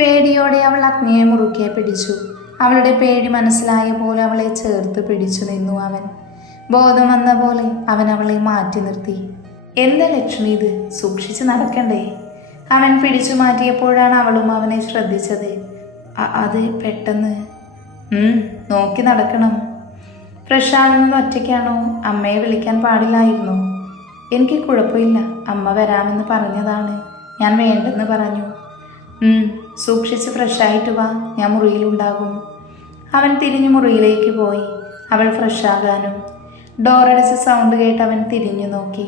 പേടിയോടെ അവൾ അഗ്നിയെ മുറുക്കെ പിടിച്ചു. അവളുടെ പേടി മനസ്സിലായ പോലെ അവളെ ചേർത്ത് പിടിച്ചു നിന്നു അവൻ. ബോധം വന്ന പോലെ അവൻ അവളെ മാറ്റി നിർത്തി. എന്താ ലക്ഷ്മി ഇത്, സൂക്ഷിച്ച് നടക്കണ്ടേ? അവൻ പിടിച്ചു മാറ്റിയപ്പോഴാണ് അവളും അവനെ ശ്രദ്ധിച്ചത്. അത് പെട്ടെന്ന്. നോക്കി നടക്കണം. പ്രശാന്ത് ഒറ്റയ്ക്കാണോ? അമ്മയെ വിളിക്കാൻ പാടില്ലായിരുന്നോ? എനിക്ക് കുഴപ്പമില്ല, അമ്മ വരാമെന്ന് പറഞ്ഞതാണ്, ഞാൻ വേണ്ടെന്ന് പറഞ്ഞു. സൂക്ഷിച്ച് ഫ്രഷായിട്ട് വാ, ഞാൻ മുറിയിലുണ്ടാകും. അവൻ തിരിഞ്ഞു മുറിയിലേക്ക് പോയി. അവൾ ഫ്രഷാകാനും. ഡോറടിച്ച് സൗണ്ട് കേട്ട് അവൻ തിരിഞ്ഞു നോക്കി.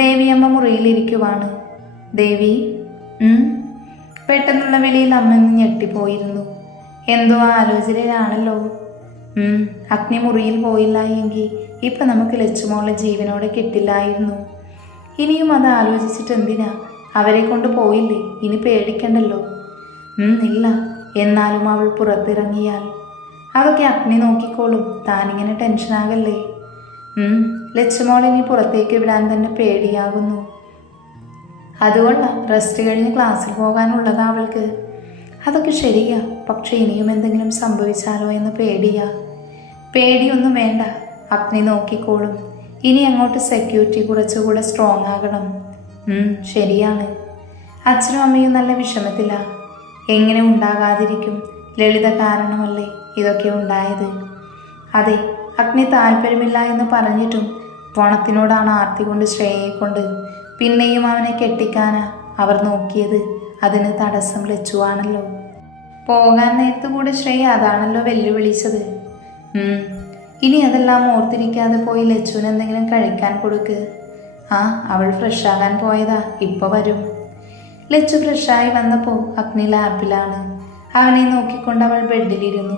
ദേവിയമ്മ മുറിയിലിരിക്കുവാണ്. ദേവി. പെട്ടെന്നുള്ള വിളിയിൽ അമ്മ ഞെട്ടിപ്പോയിരുന്നു. എന്തോ ആലോചനയിലാണല്ലോ. അഗ്നി മുറിയിൽ പോയില്ല എങ്കിൽ ഇപ്പം നമുക്ക് ലച്ചുമോളെ ജീവനോടെ കിട്ടില്ലായിരുന്നു. ഇനിയും അത് ആലോചിച്ചിട്ട് എന്തിനാ? അവരെ കൊണ്ട് പോയില്ലേ, ഇനി പേടിക്കണ്ടല്ലോ. ഇല്ല, എന്നാലും അവൾ പുറത്തിറങ്ങിയാൽ അതൊക്കെ അഗ്നി നോക്കിക്കോളും, താനിങ്ങനെ ടെൻഷനാകല്ലേ. ലച്ചുമോളെ ഇനി പുറത്തേക്ക് വിടാൻ തന്നെ പേടിയാകുന്നു. അതുകൊണ്ടാ റെസ്റ്റ് കഴിഞ്ഞ് ക്ലാസ്സിൽ പോകാനുള്ളതാ അവൾക്ക്. അതൊക്കെ ശരിയാ, പക്ഷെ ഇനിയും എന്തെങ്കിലും സംഭവിച്ചാലോ എന്ന് പേടിയാ. പേടിയൊന്നും വേണ്ട, അഗ്നി നോക്കിക്കോളും. ഇനി അങ്ങോട്ട് സെക്യൂരിറ്റി കുറച്ചുകൂടെ സ്ട്രോങ് ആകണം. ശരിയാണ്. അച്ഛനും അമ്മയും നല്ല വിഷമത്തില. എങ്ങനെ ഉണ്ടാകാതിരിക്കും? ലളിത കാരണമല്ലേ ഇതൊക്കെ ഉണ്ടായത്. അതെ, അഗ്നി താല്പര്യമില്ല എന്ന് പറഞ്ഞിട്ടും പണത്തിനോടാണ് ആർത്തി കൊണ്ട് ശ്രേയയെ കൊണ്ട് പിന്നെയും അവനെ കെട്ടിക്കാനാ അവർ നോക്കിയത്. അതിന് തടസ്സം ലച്ചുവാണല്ലോ. പോകാൻ നേരത്ത് കൂടെ ശ്രേയ അതാണല്ലോ വെല്ലുവിളിച്ചത്. ഇനി അതെല്ലാം ഓർത്തിരിക്കാതെ പോയി ലച്ചുവിന് എന്തെങ്കിലും കഴിക്കാൻ കൊടുക്ക്. അവൾ ഫ്രഷാകാൻ പോയതാ, ഇപ്പോൾ വരും. ലച്ചു ഫ്രഷായി വന്നപ്പോൾ അഗ്നി ലാപ്പിലാണ്. അവനെ നോക്കിക്കൊണ്ട് അവൾ ബെഡിലിരുന്നു.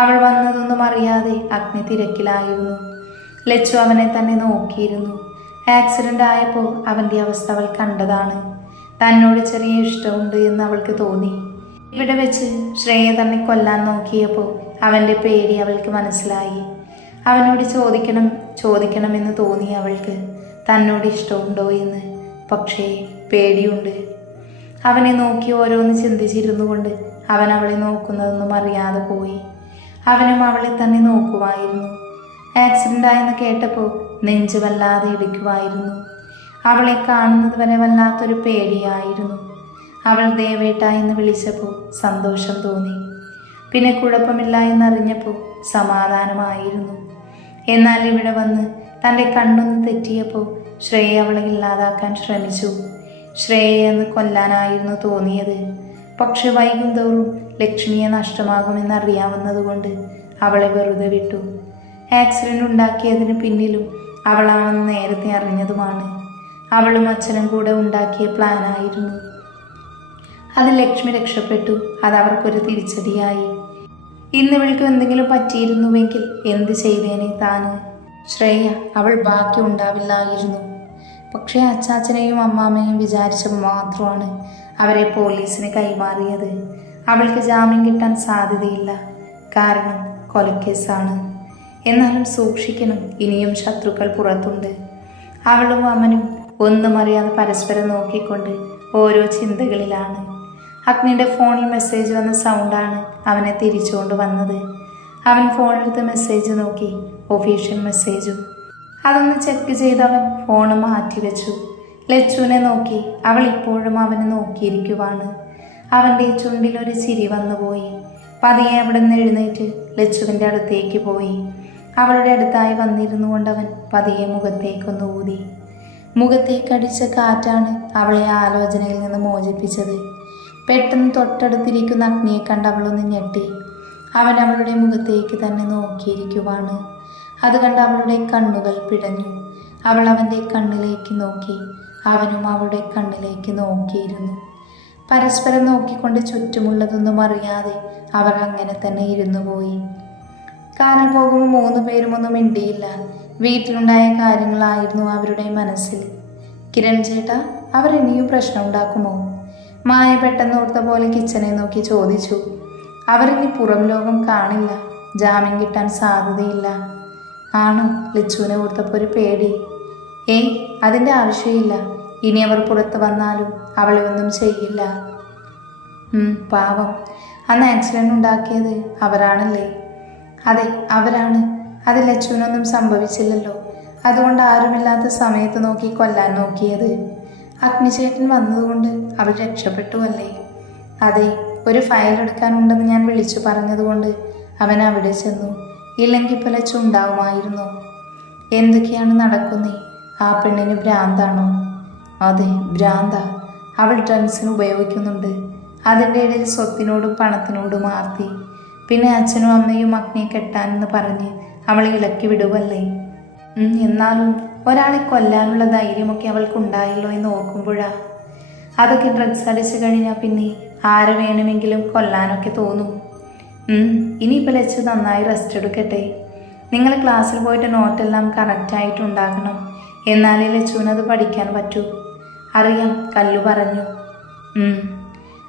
അവൾ വന്നതൊന്നും അറിയാതെ അഗ്നി തിരക്കിലായിരുന്നു. ലച്ചു അവനെ തന്നെ നോക്കിയിരുന്നു. ആക്സിഡന്റ് ആയപ്പോൾ അവൻ്റെ അവസ്ഥ അവൾ കണ്ടതാണ്. തന്നോട് ചെറിയ ഇഷ്ടമുണ്ട് എന്ന് അവൾക്ക് തോന്നി. ഇവിടെ വെച്ച് ശ്രേയ തന്നെ കൊല്ലാൻ നോക്കിയപ്പോൾ അവൻ്റെ പേടി അവൾക്ക് മനസ്സിലായി. അവനോട് ചോദിക്കണമെന്ന് തോന്നി അവൾക്ക്, തന്നോട് ഇഷ്ടമുണ്ടോ എന്ന്. പക്ഷേ പേടിയുണ്ട്. അവനെ നോക്കി ഓരോന്ന് ചിന്തിച്ചിരുന്നു കൊണ്ട് അവൻ അവളെ നോക്കുന്നതൊന്നും അറിയാതെ പോയി. അവനും അവളെ തന്നെ നോക്കുമായിരുന്നു. ആക്സിഡന്റ് ആയെന്ന് കേട്ടപ്പോൾ നെഞ്ച് വല്ലാതെ ഇടിക്കുമായിരുന്നു. അവളെ കാണുന്നത് വരെ വല്ലാത്തൊരു പേടിയായിരുന്നു. അവൾ ദേവേട്ട എന്ന് വിളിച്ചപ്പോൾ സന്തോഷം തോന്നി. പിന്നെ കുഴപ്പമില്ല എന്നറിഞ്ഞപ്പോൾ സമാധാനമായിരുന്നു. എന്നാൽ ഇവിടെ വന്ന് തൻ്റെ കണ്ണൊന്ന് തെറ്റിയപ്പോൾ ശ്രേയ അവളെ ഇല്ലാതാക്കാൻ ശ്രമിച്ചു. ശ്രേയയെന്ന് കൊല്ലാനായിരുന്നു തോന്നിയത്. പക്ഷെ വൈകും തോറും ലക്ഷ്മിയെ നഷ്ടമാകുമെന്നറിയാവുന്നതുകൊണ്ട് അവളെ വെറുതെ വിട്ടു. ആക്സിഡന്റ് ഉണ്ടാക്കിയതിന് പിന്നിലും അവളാണെന്ന് നേരത്തെ അറിഞ്ഞതുമാണ്. അവളും അച്ഛനും കൂടെ ഉണ്ടാക്കിയ പ്ലാനായിരുന്നു. അത് ലക്ഷ്മി രക്ഷപ്പെട്ടു. അതവർക്കൊരു തിരിച്ചടിയായി. ഇന്നിവൾക്ക് എന്തെങ്കിലും പറ്റിയിരുന്നുവെങ്കിൽ എന്ത് ചെയ്തേനെ താന്? ശ്രേയ അവൾ ബാക്കി ഉണ്ടാവില്ലായിരുന്നു. പക്ഷേ അച്ചാച്ചനെയും അമ്മാമ്മയും വിചാരിച്ചപ്പോൾ മാത്രമാണ് അവരെ പോലീസിന് കൈമാറിയത്. അവൾക്ക് ജാമ്യം കിട്ടാൻ സാധ്യതയില്ല, കാരണം കൊലക്കേസാണ്. എന്നാലും സൂക്ഷിക്കണം, ഇനിയും ശത്രുക്കൾ പുറത്തുണ്ട്. അവളും അമ്മനും ഒന്നും അറിയാതെ പരസ്പരം നോക്കിക്കൊണ്ട് ഓരോ ചിന്തകളിലാണ്. അഗ്നിയുടെ ഫോണിൽ മെസ്സേജ് വന്ന സൗണ്ടാണ് അവനെ തിരിച്ചുകൊണ്ട് വന്നത്. അവൻ ഫോണെടുത്ത് മെസ്സേജ് നോക്കി. ഒഫീഷ്യൽ മെസ്സേജും. അതൊന്ന് ചെക്ക് ചെയ്തവൻ ഫോൺ മാറ്റിവെച്ചു. ലച്ചുവിനെ നോക്കി. അവൾ ഇപ്പോഴും അവനെ നോക്കിയിരിക്കുവാണ്. അവൻ്റെ ചുണ്ടിലൊരു ചിരി വന്നുപോയി. പതിയെ അവിടെ നിന്ന് എഴുന്നേറ്റ് ലച്ചുവിൻ്റെ അടുത്തേക്ക് പോയി. അവളുടെ അടുത്തായി വന്നിരുന്നു കൊണ്ടവൻ പതിയെ മുഖത്തേക്കൊന്ന് ഊതി. മുഖത്തേക്കടിച്ച കാറ്റാണ് അവളെ ആലോചനയിൽ നിന്ന് മോചിപ്പിച്ചത്. പെട്ടെന്ന് തൊട്ടടുത്തിരിക്കുന്ന അഗ്നിയെ കണ്ട് അവളൊന്ന് ഞെട്ടി. അവൻ അവളുടെ മുഖത്തേക്ക് തന്നെ നോക്കിയിരിക്കുവാണ്. അത് കണ്ട് അവളുടെ കണ്ണുകൾ പിടഞ്ഞു. അവൾ അവൻ്റെ കണ്ണിലേക്ക് നോക്കി. അവനും അവളുടെ കണ്ണിലേക്ക് നോക്കിയിരുന്നു. പരസ്പരം നോക്കിക്കൊണ്ട് ചുറ്റുമുള്ളതൊന്നും അറിയാതെ അവർ അങ്ങനെ തന്നെ ഇരുന്നു പോയി. കാറിൽ പോകുമ്പോൾ 3 പേരും ഒന്നും മിണ്ടിയില്ല. വീട്ടിലുണ്ടായ കാര്യങ്ങളായിരുന്നു അവരുടെ മനസ്സിൽ. കിരൺ ചേട്ടാ, അവർ ഇനിയും പ്രശ്നം ഉണ്ടാക്കുമോ? മായ പെട്ടെന്ന് ഓർത്ത പോലെ കിച്ചനെ നോക്കി ചോദിച്ചു. അവരിനി പുറം ലോകം കാണില്ല, ജാമ്യം കിട്ടാൻ സാധ്യതയില്ല. ആണോ? ലച്ചുവിനെ ഓർത്തപ്പോൾ ഒരു പേടി. അതിൻ്റെ ആവശ്യമില്ല. ഇനി അവർ പുറത്ത് വന്നാലും അവളെ ഒന്നും ചെയ്യില്ല. പാവം, അന്ന് ആക്സിഡൻ്റ് ഉണ്ടാക്കിയത് അവരാണല്ലേ? അതെ, അവരാണ്. അത് ലച്ചുവിനൊന്നും സംഭവിച്ചില്ലല്ലോ. അതുകൊണ്ട് ആരുമില്ലാത്ത സമയത്ത് നോക്കി കൊല്ലാൻ നോക്കിയത്. അഗ്നിചേട്ടൻ വന്നതുകൊണ്ട് അവൾ രക്ഷപ്പെട്ടു അല്ലേ? അതെ, ഒരു ഫയൽ എടുക്കാനുണ്ടെന്ന് ഞാൻ വിളിച്ചു പറഞ്ഞതുകൊണ്ട് അവൻ അവിടെ ചെന്നു. ഇല്ലെങ്കിൽ ഇപ്പോൾ ലച്ചു ഉണ്ടാവുമായിരുന്നു. എന്തൊക്കെയാണ് നടക്കുന്നേ? ആ പെണ്ണിന് ഭ്രാന്താണോ? അതെ, ഭ്രാന്ത. അവൾ ഡ്രഗ്സിന് ഉപയോഗിക്കുന്നുണ്ട്. അതിൻ്റെ ഇടയിൽ സ്വത്തിനോടും പണത്തിനോടും ആർത്തി. പിന്നെ അച്ഛനും അമ്മയും അഗ്നിയെ കെട്ടാനെന്ന് പറഞ്ഞ് അവളെ ഇളക്കി വിടുവല്ലേ. എന്നാലും ഒരാളെ കൊല്ലാനുള്ള ധൈര്യമൊക്കെ അവൾക്കുണ്ടായല്ലോ എന്ന് ഓർക്കുമ്പോഴാ. അതൊക്കെ ഡ്രഗ്സ് അടിച്ചു കഴിഞ്ഞാൽ പിന്നെ ആരെ വേണമെങ്കിലും കൊല്ലാനൊക്കെ തോന്നും. ഇനിയിപ്പോൾ ലച്ചു നന്നായി റെസ്റ്റ് എടുക്കട്ടെ. നിങ്ങൾ ക്ലാസ്സിൽ പോയിട്ട് നോട്ടെല്ലാം കറക്റ്റായിട്ട് ഉണ്ടാക്കണം. എന്നാലേ ലച്ചുവിനത് പഠിക്കാൻ പറ്റൂ. അറിയാം, കല്ലു പറഞ്ഞു.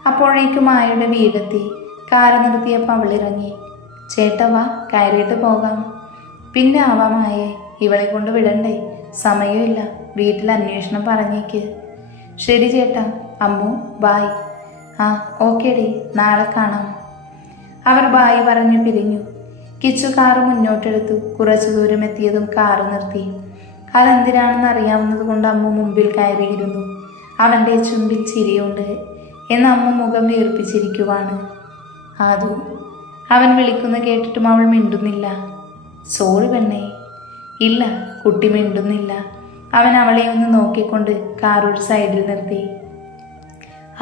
അപ്പോഴേക്കും മായയുടെ വീടെത്തി. കാറ് നിർത്തിയപ്പോൾ അവളിറങ്ങി. ചേട്ടാ വാ, കയറിയിട്ട് പോകാം. പിന്നെ ആവാമായേ, ഇവളെ കൊണ്ട് വിടണ്ടേ? സമയമില്ല. വീട്ടിൽ അന്വേഷണം പറഞ്ഞേക്ക്. ശരി ചേട്ടാ. അമ്മു ബായ്. ഓക്കേടി, നാളെ കാണാം. അവർ ബായ് പറഞ്ഞു പിരിഞ്ഞു. കിച്ചു കാറ് മുന്നോട്ടെടുത്തു. കുറച്ചു ദൂരം എത്തിയതും കാറ് നിർത്തി. അതെന്തിനാണെന്ന് അറിയാവുന്നത് കൊണ്ട് അമ്മ മുമ്പിൽ കയറിയിരുന്നു. അവൻ്റെ ചുണ്ടിൽ ചിരിയുണ്ട്. എന്ന് അമ്മ മുഖം വീർപ്പിച്ചിരിക്കുവാണ്. ആദു, അവൻ വിളിക്കുന്ന കേട്ടിട്ടും അവൾ മിണ്ടുന്നില്ല. സോറി പെണ്ണേ. ഇല്ല, കുട്ടി മിണ്ടുന്നില്ല. അവൻ അവളെ ഒന്ന് നോക്കിക്കൊണ്ട് കാർ ഒരു സൈഡിൽ നിർത്തി.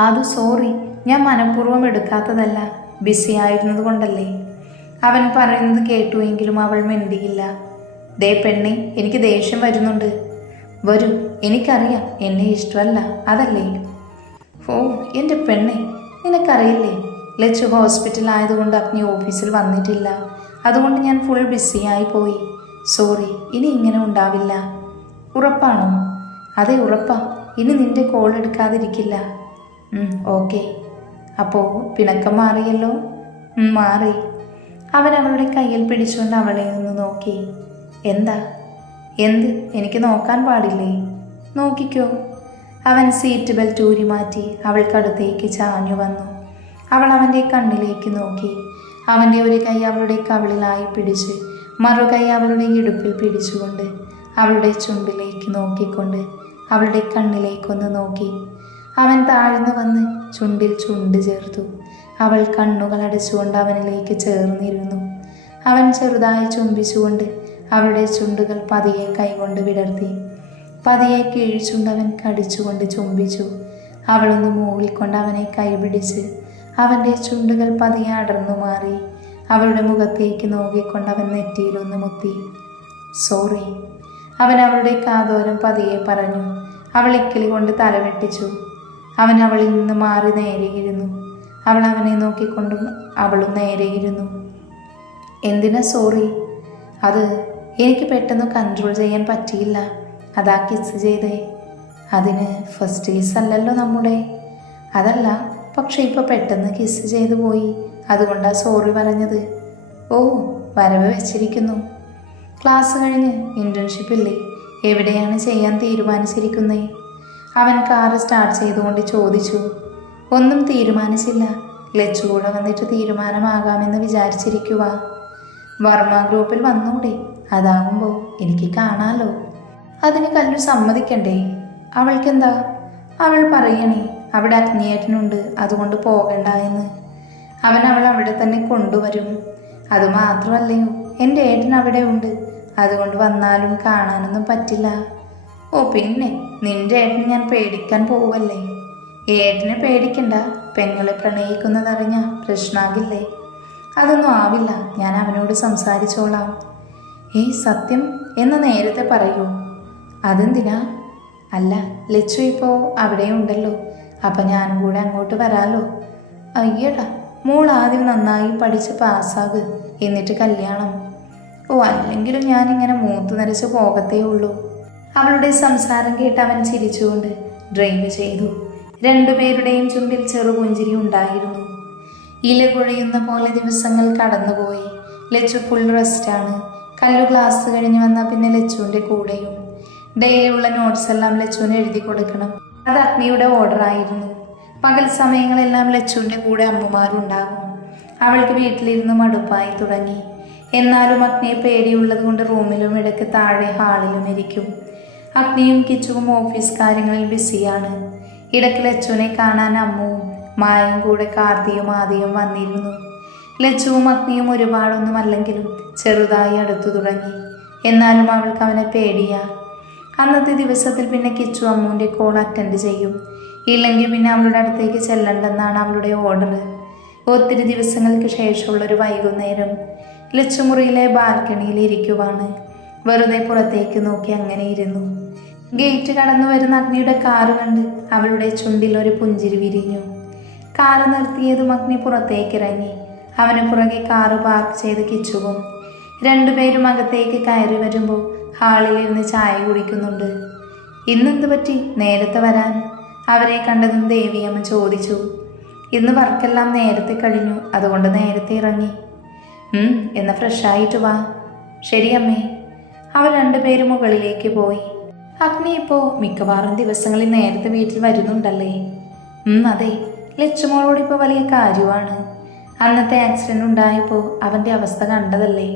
ആദു സോറി, ഞാൻ മനഃപൂർവ്വം എടുക്കാത്തതല്ല, ബിസി ആയിരുന്നത് കൊണ്ടല്ലേ. അവൻ പറയുന്നത് കേട്ടുവെങ്കിലും അവൾ മിണ്ടിയില്ല. ദേ പെണ്ണെ, എനിക്ക് ദേഷ്യം വരുന്നുണ്ട്. വരൂ, എനിക്കറിയാം എന്നെ ഇഷ്ടമല്ല, അതല്ലേ? ഓ എൻ്റെ പെണ്ണെ, നിനക്കറിയില്ലേ, ലച്ചു ഹോസ്പിറ്റലായതുകൊണ്ട് അഗ്നി ഓഫീസിൽ വന്നിട്ടില്ല. അതുകൊണ്ട് ഞാൻ ഫുൾ ബിസിയായി പോയി. സോറി, ഇനി ഇങ്ങനെ ഉണ്ടാവില്ല. ഉറപ്പാണോ? അതെ ഉറപ്പാ. ഇനി നിന്റെ കോൾ എടുക്കാതിരിക്കില്ല. ഓക്കെ. അപ്പോൾ പിണക്കം മാറിയല്ലോ? മാറി. അവൻ അവളുടെ കയ്യിൽ പിടിച്ചുകൊണ്ട് അവളെ ഒന്ന് നോക്കി. എന്താ? എന്ത്? എനിക്ക് നോക്കാൻ പാടില്ലേ? നോക്കിക്കോ. അവൻ സീറ്റ് ബെൽറ്റ് ഊരി മാറ്റി അവൾക്കടുത്തേക്ക് ചാഞ്ഞു വന്നു. അവൾ അവൻ്റെ കണ്ണിലേക്ക് നോക്കി. അവൻ്റെ ഒരു കൈ അവളുടെ കവിളിലായി പിടിച്ച് മറുകൈ അവളുടെ ഇടുപ്പിൽ പിടിച്ചുകൊണ്ട് അവളുടെ ചുണ്ടിലേക്ക് നോക്കിക്കൊണ്ട് അവളുടെ കണ്ണിലേക്കൊന്ന് നോക്കി. അവൻ താഴ്ന്നു വന്ന് ചുണ്ടിൽ ചുണ്ട് ചേർത്തു. അവൾ കണ്ണുകൾ അടച്ചുകൊണ്ട് അവനിലേക്ക് ചേർന്നിരുന്നു. അവൻ ചെറുതായി ചുംബിച്ചുകൊണ്ട് അവളുടെ ചുണ്ടുകൾ പതിയെ കൈകൊണ്ട് വിടർത്തി. പതിയെ കീഴ്ചുണ്ടവൻ കടിച്ചുകൊണ്ട് ചുംബിച്ചു. അവളൊന്ന് മൂളിക്കൊണ്ട് അവനെ കൈപിടിച്ച് അവൻ്റെ ചുണ്ടുകൾ പതിയെ അടർന്നു മാറി. അവളുടെ മുഖത്തേക്ക് നോക്കിക്കൊണ്ട് അവൻ നെറ്റിയിലൊന്ന് മുത്തി. സോറി, അവൻ അവളുടെ കാതോരം പതിയെ പറഞ്ഞു. അവൾ ഇക്കിളി കൊണ്ട് തലവെട്ടിച്ചു. അവൻ അവളിൽ നിന്ന് മാറി നേരെയിരുന്നു. അവൾ അവനെ നോക്കിക്കൊണ്ടും അവളും നേരെയിരുന്നു. എന്തിനാ സോറി? അത് എനിക്ക് പെട്ടെന്ന് കൺട്രോൾ ചെയ്യാൻ പറ്റിയില്ല, അതാ കിസ് ചെയ്തേ. അതിന് ഫസ്റ്റ് കിസ് അല്ലല്ലോ നമ്മുടെ. അതല്ല, പക്ഷെ ഇപ്പോൾ പെട്ടെന്ന് കിസ് ചെയ്തു പോയി, അതുകൊണ്ടാ സോറി പറഞ്ഞത്. ഓ, വരവ് വെച്ചിരിക്കുന്നു. ക്ലാസ് കഴിഞ്ഞ് ഇൻറ്റേൺഷിപ്പില്ലേ, എവിടെയാണ് ചെയ്യാൻ തീരുമാനിച്ചിരിക്കുന്നേ? അവൻ കാറ് സ്റ്റാർട്ട് ചെയ്തുകൊണ്ട് ചോദിച്ചു. ഒന്നും തീരുമാനിച്ചില്ല, ലച്ചു കൂടെ വന്നിട്ട് തീരുമാനമാകാമെന്ന് വിചാരിച്ചിരിക്കുക. വർമ്മ ഗ്രൂപ്പിൽ വന്നൂടെ? അതാകുമ്പോൾ എനിക്ക് കാണാലോ. അതിന് കല്ലു സമ്മതിക്കണ്ടേ? അവൾക്കെന്താ? അവൾ പറയണേ അവിടെ അഗ്നിയേട്ടനുണ്ട്, അതുകൊണ്ട് പോകണ്ട എന്ന്. അവൻ അവൾ അവിടെ തന്നെ കൊണ്ടുവരും. അതുമാത്രമല്ലയോ, എൻ്റെ ഏട്ടൻ അവിടെ ഉണ്ട്, അതുകൊണ്ട് വന്നാലും കാണാനൊന്നും പറ്റില്ല. ഓ പിന്നെ, നിന്റെ ഏട്ടന് ഞാൻ പേടിക്കാൻ പോവല്ലേ? ഏട്ടനെ പേടിക്കണ്ട, പെങ്ങളെ പ്രണയിക്കുന്നതറിഞ്ഞ പ്രശ്നമാകില്ലേ? അതൊന്നും ആവില്ല, ഞാൻ അവനോട് സംസാരിച്ചോളാം. സത്യം എന്ന് നേരത്തെ പറയൂ. അതെന്തിനാ? അല്ല, ലച്ചു ഇപ്പോൾ അവിടെ ഉണ്ടല്ലോ, അപ്പം ഞാനും കൂടെ അങ്ങോട്ട് വരാലോ. അയ്യടാ, മോൾ ആദ്യം നന്നായി പഠിച്ച് പാസ്സാക്, എന്നിട്ട് കല്യാണം. ഓ, അല്ലെങ്കിലും ഞാനിങ്ങനെ മൂത്തു നരച്ച് പോകത്തേ ഉള്ളൂ. അവളുടെ സംസാരം കേട്ട് അവൻ ചിരിച്ചുകൊണ്ട് ഡ്രൈവ് ചെയ്തു. രണ്ടുപേരുടെയും ചുണ്ടിൽ ചെറുപുഞ്ചിരി ഉണ്ടായിരുന്നു. ഇല കുഴയുന്ന പോലെ ദിവസങ്ങൾ കടന്നുപോയി. ലച്ചു ഫുൾ റെസ്റ്റാണ്. കല്ലു ക്ലാസ് കഴിഞ്ഞ് വന്നാൽ പിന്നെ ലച്ചുവിൻ്റെ കൂടെയും. ഡെയിലി ഉള്ള നോട്ട്സ് എല്ലാം ലച്ചുവിന് എഴുതി കൊടുക്കണം. അത് അഗ്നിയുടെ ഓർഡർ ആയിരുന്നു. പകൽ സമയങ്ങളെല്ലാം ലച്ചുവിൻ്റെ കൂടെ അമ്മമാരുണ്ടാകും. അവൾക്ക് വീട്ടിലിരുന്ന് മടുപ്പായി തുടങ്ങി. എന്നാലും അഗ്നിയെ പേടിയുള്ളത് കൊണ്ട് റൂമിലും ഇടയ്ക്ക് താഴെ ഹാളിലും ഇരിക്കും. അഗ്നിയും കിച്ചുവും ഓഫീസ് കാര്യങ്ങളിൽ ബിസിയാണ്. ഇടയ്ക്ക് ലച്ചുവിനെ കാണാൻ അമ്മുവും മായയും കൂടെ കാർത്തിയും ആദിയും വന്നിരുന്നു. ലച്ചുവും അഗ്നിയും ഒരുപാടൊന്നും അല്ലെങ്കിലും ചെറുതായി അടുത്തു തുടങ്ങി. എന്നാലും അവൾക്ക് അവനെ പേടിയാ. അന്നത്തെ ദിവസത്തിൽ പിന്നെ കിച്ചു അമ്മുവിൻ്റെ കോൾ അറ്റൻഡ് ചെയ്യും. ഇല്ലെങ്കിൽ പിന്നെ അവളുടെ അടുത്തേക്ക് ചെല്ലണ്ടെന്നാണ് അവളുടെ ഓർഡർ. ഒത്തിരി ദിവസങ്ങൾക്ക് ശേഷമുള്ളൊരു വൈകുന്നേരം ലച്ചു മുറിയിലെ ബാൽക്കണിയിൽ ഇരിക്കുവാണ്. വെറുതെ പുറത്തേക്ക് നോക്കി അങ്ങനെ ഇരുന്നു. ഗേറ്റ് കടന്നു വരുന്ന അഗ്നിയുടെ കാറ് കണ്ട് അവളുടെ ചുണ്ടിൽ ഒരു പുഞ്ചിരി വിരിഞ്ഞു. കാറ് നിർത്തിയതും അഗ്നി പുറത്തേക്കിറങ്ങി. അവന് പുറകെ കാറ് പാർക്ക് ചെയ്ത് കിച്ചുവും. രണ്ടുപേരും അകത്തേക്ക് കയറി വരുമ്പോൾ ഹാളിലിരുന്ന് ചായ കുടിക്കുന്നുണ്ട്. ഇന്നെന്ത് പറ്റി നേരത്തെ വരാൻ? അവരെ കണ്ടതും ദേവിയമ്മ ചോദിച്ചു. ഇന്ന് വർക്കെല്ലാം നേരത്തെ കഴിഞ്ഞു, അതുകൊണ്ട് നേരത്തെ ഇറങ്ങി. എന്നാൽ ഫ്രഷായിട്ട് വാ. ശരിയമ്മേ. അവർ രണ്ടുപേരും മുകളിലേക്ക് പോയി. അഗ്നി ഇപ്പോൾ മിക്കവാറും ദിവസങ്ങളിൽ നേരത്തെ വീട്ടിൽ വരുന്നുണ്ടല്ലേ? അതെ, ലച്ചുമോളോട് ഇപ്പോൾ വലിയ കാര്യമാണ്. അന്നത്തെ ആക്സിഡൻ്റ് ഉണ്ടായപ്പോൾ അവൻ്റെ അവസ്ഥ കണ്ടതല്ലേ?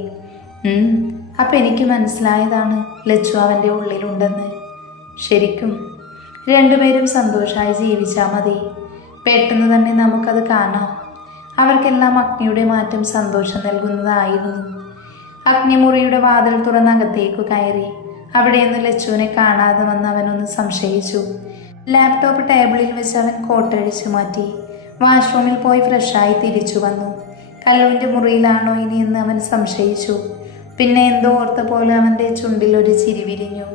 അപ്പം എനിക്ക് മനസ്സിലായതാണ് ലച്ചു അവൻ്റെ ഉള്ളിലുണ്ടെന്ന്. ശരിക്കും രണ്ടുപേരും സന്തോഷമായി ജീവിച്ചാൽ മതി. പെട്ടെന്ന് തന്നെ നമുക്കത് കാണാം. അവർക്കെല്ലാം അഗ്നിയുടെ മാറ്റം സന്തോഷം നൽകുന്നതായിരുന്നു. അഗ്നിമുറിയുടെ വാതിൽ തുറന്നകത്തേക്കു കയറി. അവിടെയൊന്ന് ലച്ചുവിനെ കാണാതെ വന്ന് അവനൊന്ന് സംശയിച്ചു. ലാപ്ടോപ്പ് ടേബിളിൽ വെച്ച് അവൻ കോട്ടഴിച്ചു മാറ്റി. വാഷ്റൂമിൽ പോയി ഫ്രഷായി തിരിച്ചു വന്നു. കല്ലുവിൻ്റെ മുറിയിലാണോ ഇനിയെന്ന് അവൻ സംശയിച്ചു. പിന്നെ എന്തോ ഓർത്ത പോലെ അവൻ്റെ ചുണ്ടിൽ ഒരു ചിരി വിരിഞ്ഞു.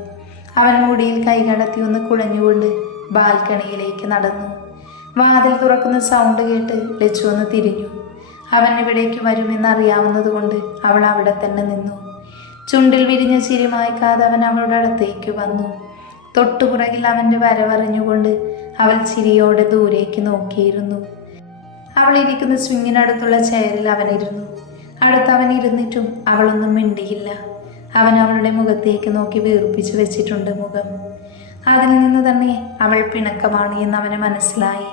അവൻ മുടിയിൽ കൈകടത്തി ഒന്ന് കുഴഞ്ഞുകൊണ്ട് ബാൽക്കണിയിലേക്ക് നടന്നു. വാതിൽ തുറക്കുന്ന സൗണ്ട് കേട്ട് ലച്ചു ഒന്ന് തിരിഞ്ഞു. അവൻ ഇവിടേക്ക് വരുമെന്നറിയാവുന്നത് കൊണ്ട് അവൾ അവിടെ തന്നെ നിന്നു. ചുണ്ടിൽ വിരിഞ്ഞ ചിരി മായ്ക്കാതെ അവൻ അവളുടെ അടുത്തേക്ക് വന്നു. തൊട്ടുപുറകിൽ അവൻ്റെ വരവറിഞ്ഞുകൊണ്ട് അവൾ ചിരിയോടെ ദൂരേക്ക് നോക്കിയിരുന്നു. അവൾ ഇരിക്കുന്ന സ്വിങ്ങിനടുത്തുള്ള ചെയറിൽ അവനിരുന്നു. അടുത്തവൻ ഇരുന്നിട്ടും അവളൊന്നും മിണ്ടിയില്ല. അവൻ അവളുടെ മുഖത്തേക്ക് നോക്കി വീർപ്പിച്ചു വെച്ചിട്ടുണ്ട് മുഖം. അതിൽ നിന്ന് തന്നെ അവൾ പിണക്കമാണ് എന്ന് അവന് മനസ്സിലായി.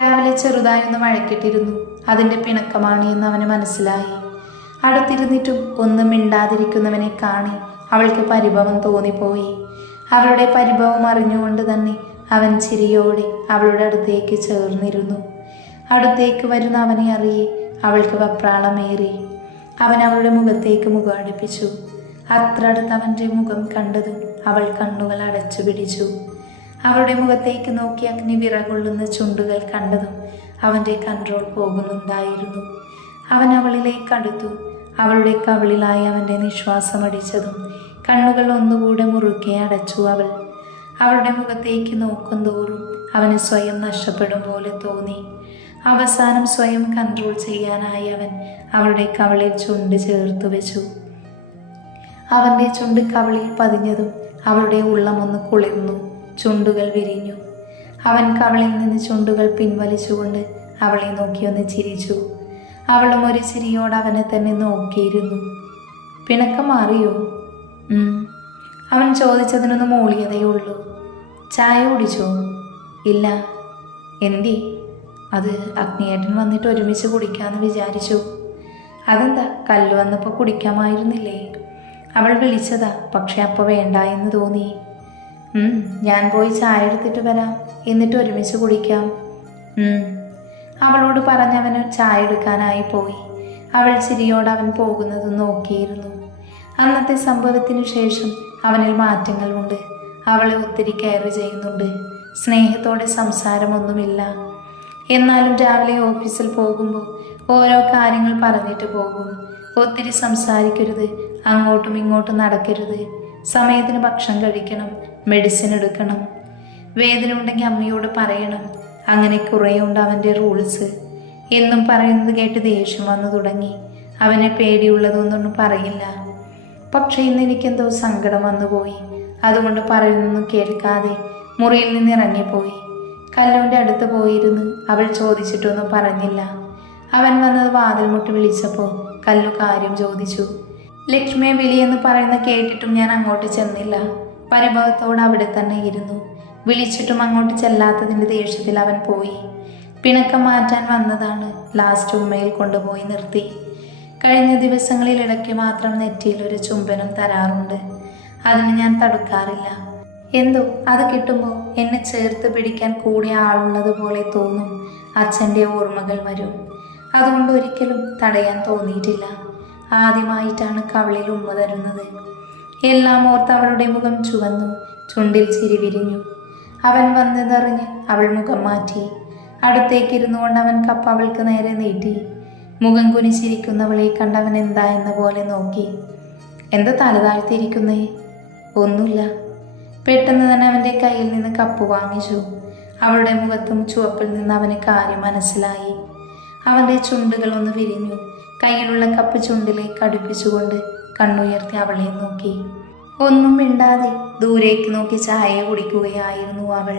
രാവിലെ ചെറുതായി ഒന്ന് വഴക്കിട്ടിരുന്നു. അതിൻ്റെ പിണക്കമാണ് എന്ന് അവന് മനസ്സിലായി. അടുത്തിരുന്നിട്ടും ഒന്നും മിണ്ടാതിരിക്കുന്നവനെ കാണി അവൾക്ക് പരിഭവം തോന്നിപ്പോയി. അവളുടെ പരിഭവം അറിഞ്ഞുകൊണ്ട് തന്നെ അവൻ ചിരിയോടെ അവളുടെ അടുത്തേക്ക് ചേർന്നിരുന്നു. അടുത്തേക്ക് വരുന്ന അവനെ അറിയെ അവൾക്ക് വെപ്രാളമേറി. അവൻ അവളുടെ മുഖത്തേക്ക് മുഖം അടുപ്പിച്ചു. അത്ര അടുത്ത് അവൻ്റെ മുഖം കണ്ടതും അവൾ കണ്ണുകൾ അടച്ചു പിടിച്ചു. അവളുടെ മുഖത്തേക്ക് നോക്കി അഗ്നി വിറകൊള്ളുന്ന ചുണ്ടുകൾ കണ്ടതും അവൻ്റെ കൺട്രോൾ പോകുന്നുണ്ടായിരുന്നു. അവൻ അവളിലേക്ക് അടുത്തു. അവളുടെ കവിളിലായി അവൻ്റെ നിശ്വാസം അടിച്ചതും കണ്ണുകൾ ഒന്നുകൂടെ മുറുക്കെ അടച്ചു. അവളുടെ മുഖത്തേക്ക് നോക്കും തോറും അവന് സ്വയം നഷ്ടപ്പെടും പോലെ തോന്നി. അവസാനം സ്വയം കൺട്രോൾ ചെയ്യാനായി അവൻ അവളുടെ കവിളിൽ ചുണ്ട് ചേർത്തു വെച്ചു. അവൻ്റെ ചുണ്ട് കവിളിൽ പതിഞ്ഞതും അവളുടെ ഉള്ളമൊന്ന് കുളിർന്നു. ചുണ്ടുകൾ വിരിഞ്ഞു. അവൻ കവിളിൽ നിന്ന് ചുണ്ടുകൾ പിൻവലിച്ചുകൊണ്ട് അവളെ നോക്കിയൊന്ന് ചിരിച്ചു. അവളും ഒരു ചിരിയോട് അവനെ തന്നെ നോക്കിയിരുന്നു. പിണക്കം മാറിയോ? അവൻ ചോദിച്ചതിനൊന്ന് മൂളിയതേയുള്ളൂ. ചായ കുടിച്ചോ? ഇല്ല. എന്തേ? അത് അഗ്നിയേട്ടൻ വന്നിട്ട് ഒരുമിച്ച് കുടിക്കാമെന്ന് വിചാരിച്ചു. അതെന്താ, കല്ല് വന്നപ്പോൾ കുടിക്കാമായിരുന്നില്ലേ? അവൾ വിളിച്ചതാ, പക്ഷെ അപ്പോൾ വേണ്ട എന്ന് തോന്നി. ഞാൻ പോയി ചായ എടുത്തിട്ട് വരാം, എന്നിട്ട് ഒരുമിച്ച് കുടിക്കാം. അവളോട് പറഞ്ഞവന് ചായ എടുക്കാനായി പോയി. അവൾ ചിരിയോട് അവൻ പോകുന്നത് നോക്കിയിരുന്നു. അന്നത്തെ സംഭവത്തിനു ശേഷം അവനിൽ മാറ്റങ്ങളുണ്ട്. അവളെ ഒത്തിരി കെയർ ചെയ്യുന്നുണ്ട്. സ്നേഹത്തോടെ സംസാരമൊന്നുമില്ല. എന്നാലും രാവിലെ ഓഫീസിൽ പോകുമ്പോൾ ഓരോ കാര്യങ്ങൾ പറഞ്ഞിട്ട് പോകും. ഒത്തിരി സംസാരിക്കരുത്, അങ്ങോട്ടും ഇങ്ങോട്ടും നടക്കരുത്, സമയത്തിന് ഭക്ഷണം കഴിക്കണം, മെഡിസിൻ എടുക്കണം, വേദന ഉണ്ടെങ്കിൽ അമ്മയോട് പറയണം. അങ്ങനെ കുറേയുണ്ട് അവൻ്റെ റൂൾസ്. എന്നും പറയുന്നത് കേട്ട് ദേഷ്യം വന്നു തുടങ്ങി. അവനെ പേടിയുള്ളതൊന്നും പറയില്ല. പക്ഷേ ഇന്ന് എനിക്കെന്തോ സങ്കടം വന്നുപോയി. അതുകൊണ്ട് പറയുന്നൊന്നും കേൾക്കാതെ മുറിയിൽ നിന്ന് ഇറങ്ങിപ്പോയി. കല്ലുവിൻ്റെ അടുത്ത് പോയിരുന്നു. അവൾ ചോദിച്ചിട്ടൊന്നും പറഞ്ഞില്ല. അവൻ വന്നത് വാതിൽ മുട്ടി വിളിച്ചപ്പോൾ കല്ലു കാര്യം ചോദിച്ചു. ലക്ഷ്മിയെ വിളിയെന്ന് പറയുന്ന കേട്ടിട്ടും ഞാൻ അങ്ങോട്ട് ചെന്നില്ല. പരിഭവത്തോടെ അവിടെ തന്നെ ഇരുന്നു. വിളിച്ചിട്ടും അങ്ങോട്ട് ചെല്ലാത്തതിൻ്റെ ദേഷ്യത്തിൽ അവൻ പോയി. പിണക്കം മാറ്റാൻ വന്നതാണ്. ലാസ്റ്റ് ഉമ്മയിൽ കൊണ്ടുപോയി നിർത്തി. കഴിഞ്ഞ ദിവസങ്ങളിൽ ഇടയ്ക്ക് മാത്രം നെറ്റിയിൽ ഒരു ചുംബനം തരാറുണ്ട്. അതിന് ഞാൻ തടുക്കാറില്ല. എന്തോ അത് കിട്ടുമ്പോൾ എന്നെ ചേർത്ത് പിടിക്കാൻ കൂടിയ ആളുള്ളത് പോലെ തോന്നും. അച്ഛൻ്റെ ഓർമ്മകൾ വരും. അതുകൊണ്ട് ഒരിക്കലും തടയാൻ തോന്നിയിട്ടില്ല. ആദ്യമായിട്ടാണ് കവളിൽ ഉമ്മ തരുന്നത്. എല്ലാം ഓർത്ത് അവളുടെ മുഖം ചുവന്നു. ചുണ്ടിൽ ചിരി വിരിഞ്ഞു. അവൻ വന്നതറിഞ്ഞ് അവൾ മുഖം മാറ്റി. അടുത്തേക്കിരുന്നു കൊണ്ട് അവൻ കപ്പ് അവൾക്ക് നേരെ നീട്ടി. മുഖം കുനിച്ചിരിക്കുന്നവളെ കണ്ടവൻ എന്താ എന്ന പോലെ നോക്കി. എന്താ തല താഴ്ത്തിയിരിക്കുന്നേ? ഒന്നുമില്ല. പെട്ടെന്ന് തന്നെ അവൻ്റെ കയ്യിൽ നിന്ന് കപ്പ് വാങ്ങിച്ചു. അവളുടെ മുഖത്തും ചുവപ്പിൽ നിന്ന് അവന് കാര്യം മനസ്സിലായി. അവൻ്റെ ചുണ്ടുകൾ ഒന്ന് വിരിഞ്ഞു. കയ്യിലുള്ള കപ്പ് ചുണ്ടിലേക്ക് അടുപ്പിച്ചുകൊണ്ട് കണ്ണുയർത്തി അവളെ നോക്കി. ഒന്നും മിണ്ടാതെ ദൂരേക്ക് നോക്കി ചായ കുടിക്കുകയായിരുന്നു അവൾ.